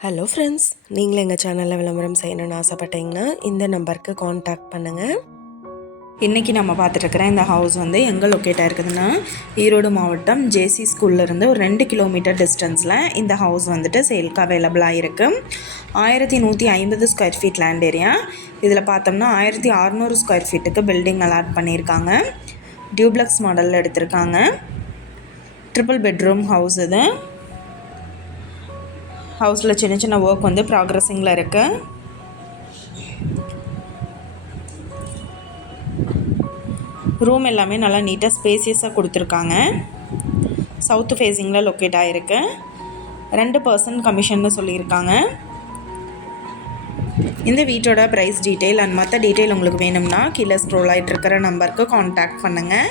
Hello friends நீங்களும் எங்கள் சேனலில் விளம்பரம் செய்யணும்னு ஆசைப்பட்டீங்கன்னா இந்த நம்பருக்கு காண்டாக்ட் பண்ணுங்கள் இன்றைக்கி நம்ம பார்த்துட்ருக்கிற இந்த ஹவுஸ் வந்து எங்கே லொக்கேட்டாக இருக்குதுன்னா ஈரோடு மாவட்டம் ஜேசி ஸ்கூல்லேருந்து ஒரு ரெண்டு கிலோமீட்டர் டிஸ்டன்ஸில் இந்த ஹவுஸ் வந்துட்டு சேல்க்கு அவைலபிளாக இருக்குது ஆயிரத்தி நூற்றி ஐம்பது ஸ்கொயர் ஃபீட் லேண்ட் ஏரியா இதில் பார்த்தோம்னா ஆயிரத்தி அறநூறு ஸ்கொயர் ஃபீட்டுக்கு பில்டிங் அலாட் பண்ணியிருக்காங்க. டியூப்ளக்ஸ் மாடலில் எடுத்திருக்காங்க. ட்ரிபிள் பெட்ரூம் ஹவுஸ் இது. ஹவுஸில் சின்ன சின்ன ஒர்க் வந்து ப்ராக்ரஸிங்கில் இருக்குது ரூம் எல்லாமே நல்லா நீட்டாக ஸ்பேசியஸாக கொடுத்துருக்காங்க. சவுத்து ஃபேஸிங்கில் லொக்கேட் ஆகிருக்கு ரெண்டு பர்சன்ட் கமிஷன்னு சொல்லியிருக்காங்க. இந்த வீட்டோட ப்ரைஸ் டீட்டெயில் அண்ட் மற்ற டீட்டெயில் உங்களுக்கு வேணும்னா கீழே ஸ்க்ரோல் ஆகிட்டு இருக்கிற நம்பருக்கு காண்டாக்ட் பண்ணுங்கள்